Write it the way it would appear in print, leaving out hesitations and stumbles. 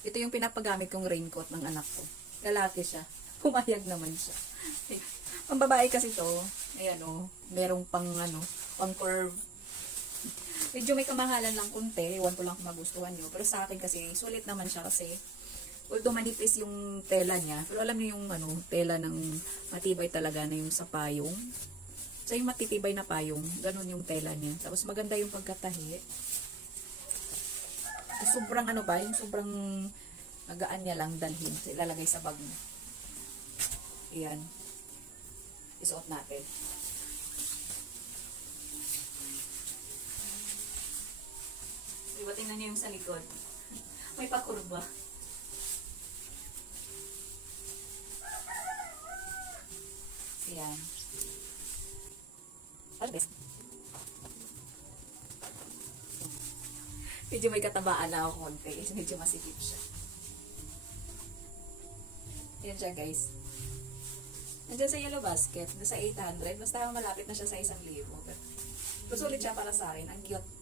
Ito yung pinapagamit kong raincoat ng anak ko. Lalaki siya. Pumayag naman siya. Ang babae kasi to, ayan o, merong pang curve. Medyo may kamahalan lang kunti. Iwan ko lang kung magustuhan nyo. Pero sa akin kasi, sulit naman siya kasi, although manipis yung tela niya, pero alam niyo yung tela ng matibay talaga na yung sa payong. So yung matitibay na payong, ganun yung tela niya. Tapos maganda yung pagkatahi. Sobrang yung sobrang magaan niya lang dalhin. So, ilalagay sa bag mo. Ayan. Isuot natin. Diba, tingnan niyo yung sa likod. May pakurba. Ayan. Medyo may katabaan na ako konti. Medyo masikip siya. Ayan siya guys. Nandiyan sa yellow basket. Nasa 800. Basta malapit na siya sa 1,000. Pero sulit siya para sa akin. Ang cute.